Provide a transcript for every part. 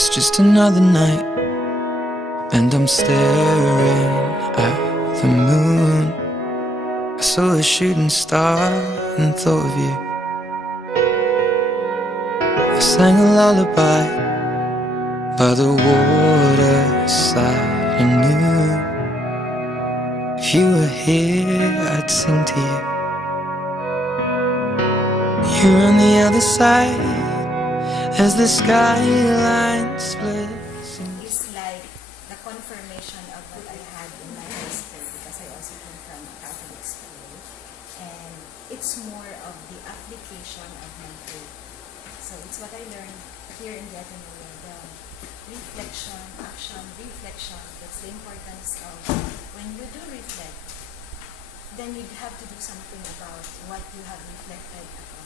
It's just another night, and I'm staring at the moon. I saw a shooting star and thought of you. I sang a lullaby by the waterside and knew if you were here, I'd sing to you. You're on the other side as the skyline splits. It's like the confirmation of what I had in my high school, because I also come from a Catholic school, and it's more of the application of my faith. So it's what I learned here in the Ateneo, the reflection, action, reflection. That's the importance of when you do reflect, then you have to do something about what you have reflected upon.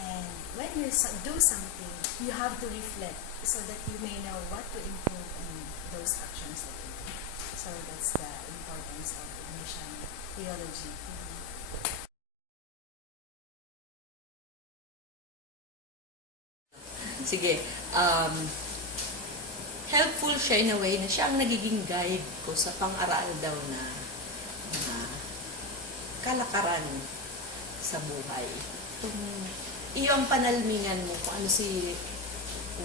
And when you do something, you have to reflect so that you may know what to improve in those actions that you do. So that's the importance of mission theology. Sige, helpful siya in a way na siya ang nagiging guide ko sa pang-aral daw na kalakaran sa buhay. Iyong panalmingan mo kung ano si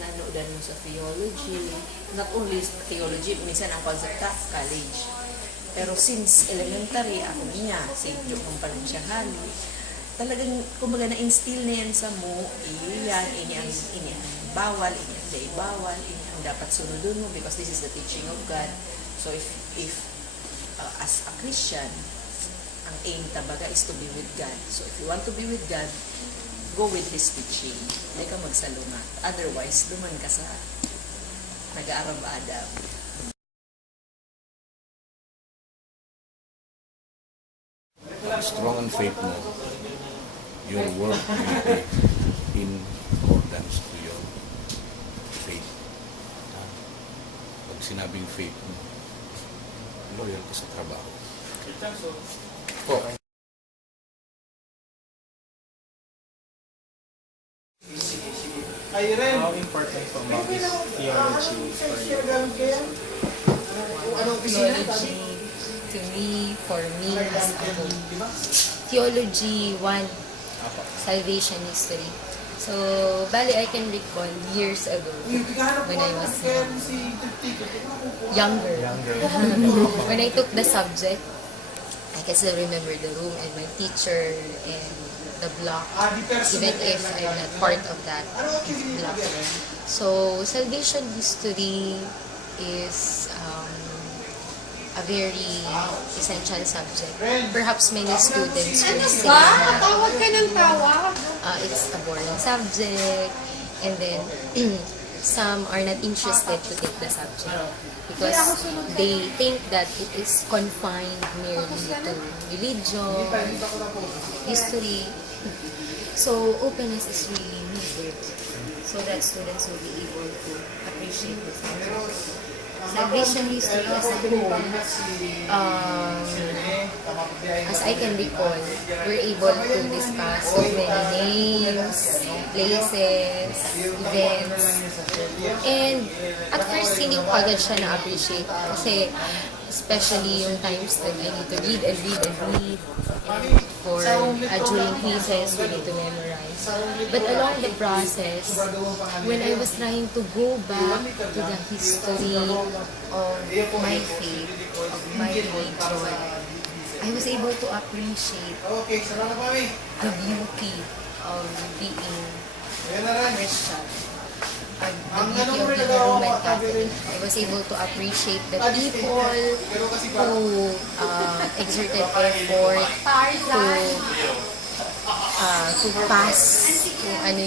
nanoodan mo sa theology, not only theology, minsan ang concept college. Pero since elementary, ako niya, St. John ang palansyahali, talagang, kumbaga na-instill na yan sa mo, ini ang bawal, ini ang day bawal, ini ang dapat sunodun mo because this is the teaching of God. So if as a Christian, ang aim tabaga is to be with God. So if you want to be with God, go with His teaching. Hindi ka magsalungat. Otherwise, duman ka sa nag-aarab-adab. Strong and faith mo, your work will be in accordance to your faith. Pag sinabing faith mo, loyal ka sa trabaho. How important po about this theology for you? Theology, to me, for me, is theology, one, salvation history. So, bali, I can recall years ago when I was younger. When I took the subject, I can still remember the room and my teacher and the block, even if I'm not part of that block. So, salvation history is a very essential subject. Perhaps many students will say that it's a boring subject, and then some are not interested to take the subject because they think that it is confined merely to religion, history. So openness is really needed so that students will be able to appreciate the subject. Salvation history as a whole, as I can recall, we're able to discuss so many names, places, events, and at first hindi ko agad siya na-appreciate kasi especially yung times that I need to read and read and read, and for during quizzes we need to memorize. But along the process, when I was trying to go back to the history of my faith, of my religion, I was able to appreciate the beauty of being Christian. The beauty of being Roman Catholic. I was able to appreciate the people who exerted effort to pass kung ano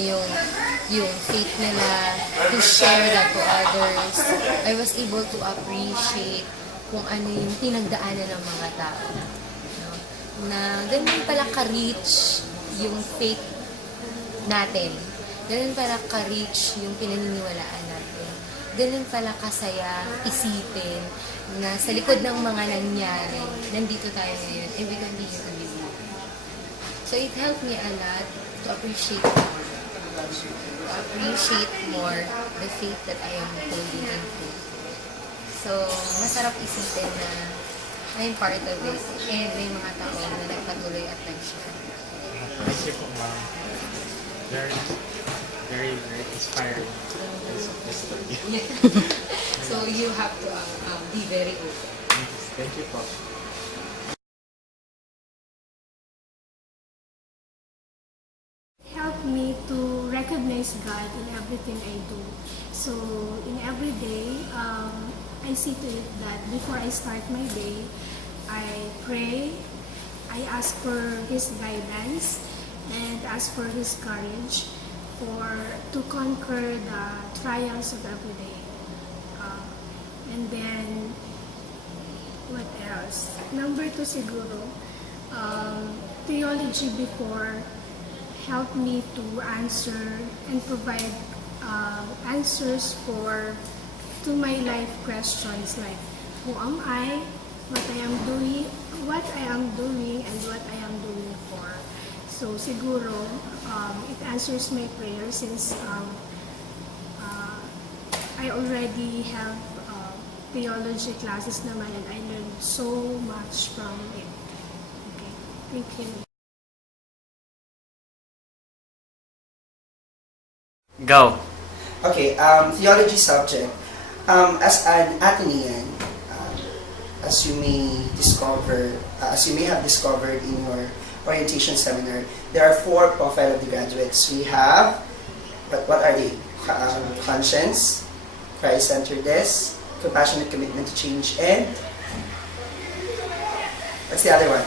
yung faith nila, to share that to others. I was able to appreciate kung ano yung pinagdaanan ng mga tao. No? Na ganun pala ka-reach yung faith natin. Ganun pala ka-reach yung pinaniniwalaan natin. Ganun pala kasaya isipin na sa likod ng mga nangyari, nandito tayo ngayon, and we continue to be. So it helped me a lot to appreciate God. appreciate more the faith that I am holding into. So, masarap isipin na I'm part of it and may mga tao na nagpatuloy at nag-share. Thank you po, ma'am. Very, very, very inspiring. So, you have to be very open. Thank you po. Help me to recognize God in everything I do. So in every day, I see to it that before I start my day, I pray, I ask for His guidance, and ask for His courage to conquer the trials of every day. And then, what else? Number 2 siguro, theology before help me to answer and provide answers to my life questions like who am I, what I am doing, and what I am doing for. So siguro it answers my prayer since I already have theology classes naman and I learned so much from it. Okay, thank you. Go. Okay, theology subject. As an Athenian, as you may have discovered in your orientation seminar, there are 4 profile of the graduates. We have, what are they? Conscience, Christ-centeredness, compassionate commitment to change, and what's the other one?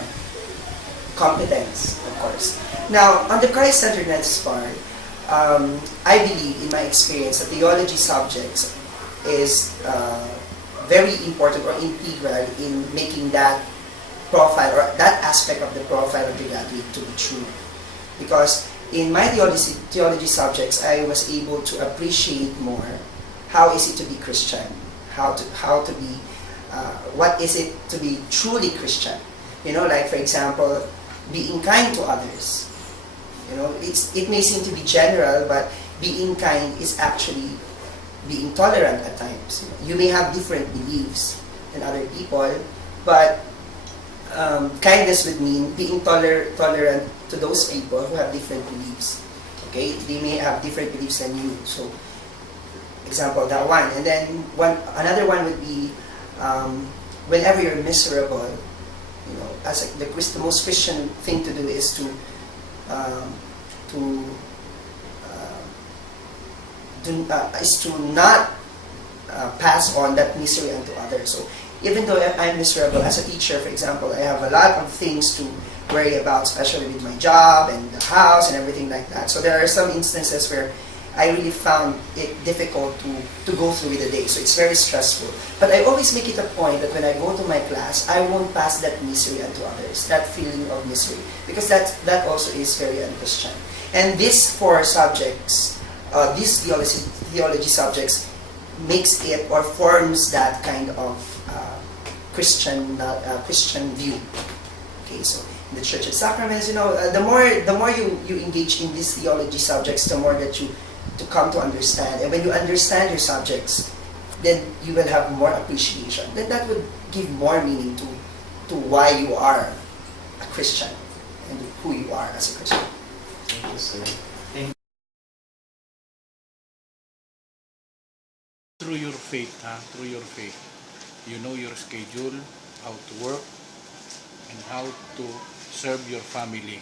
Competence, of course. Now, on the Christ-centeredness part, I believe, in my experience, that theology subjects is very important or integral in making that profile or that aspect of the profile of the graduate to be true. Because in my theology subjects, I was able to appreciate more how is it to be Christian, how to be, what is it to be truly Christian. You know, like for example, being kind to others. You know, it may seem to be general, but being kind is actually being tolerant at times. You may have different beliefs than other people, but kindness would mean being tolerant to those people who have different beliefs. Okay, they may have different beliefs than you. So, example that one, and then another one would be whenever you're miserable. You know, as the most Christian thing to do is to not pass on that misery onto others. So even though I'm miserable as a teacher, for example, I have a lot of things to worry about, especially with my job and the house and everything like that. So there are some instances where I really found it difficult to go through with the day. So it's very stressful. But I always make it a point that when I go to my class, I won't pass that misery onto others, that feeling of misery, because that also is very unchristian. And these 4 subjects, these theology subjects, makes it or forms that kind of Christian view. Okay, so in the Church of Sacraments, you know, the more you engage in these theology subjects, the more that you come to understand. And when you understand your subjects, then you will have more appreciation. Then that would give more meaning to why you are a Christian and who you are as a Christian. Thank you, sir. Through your faith, you know your schedule, how to work, and how to serve your family.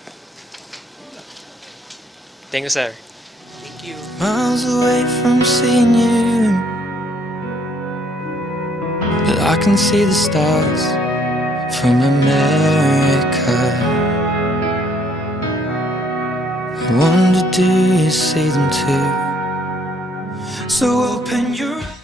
Thank you, sir. Thank you. Miles away from seeing you, but I can see the stars from America. I wonder, do you see them too? So open your eyes.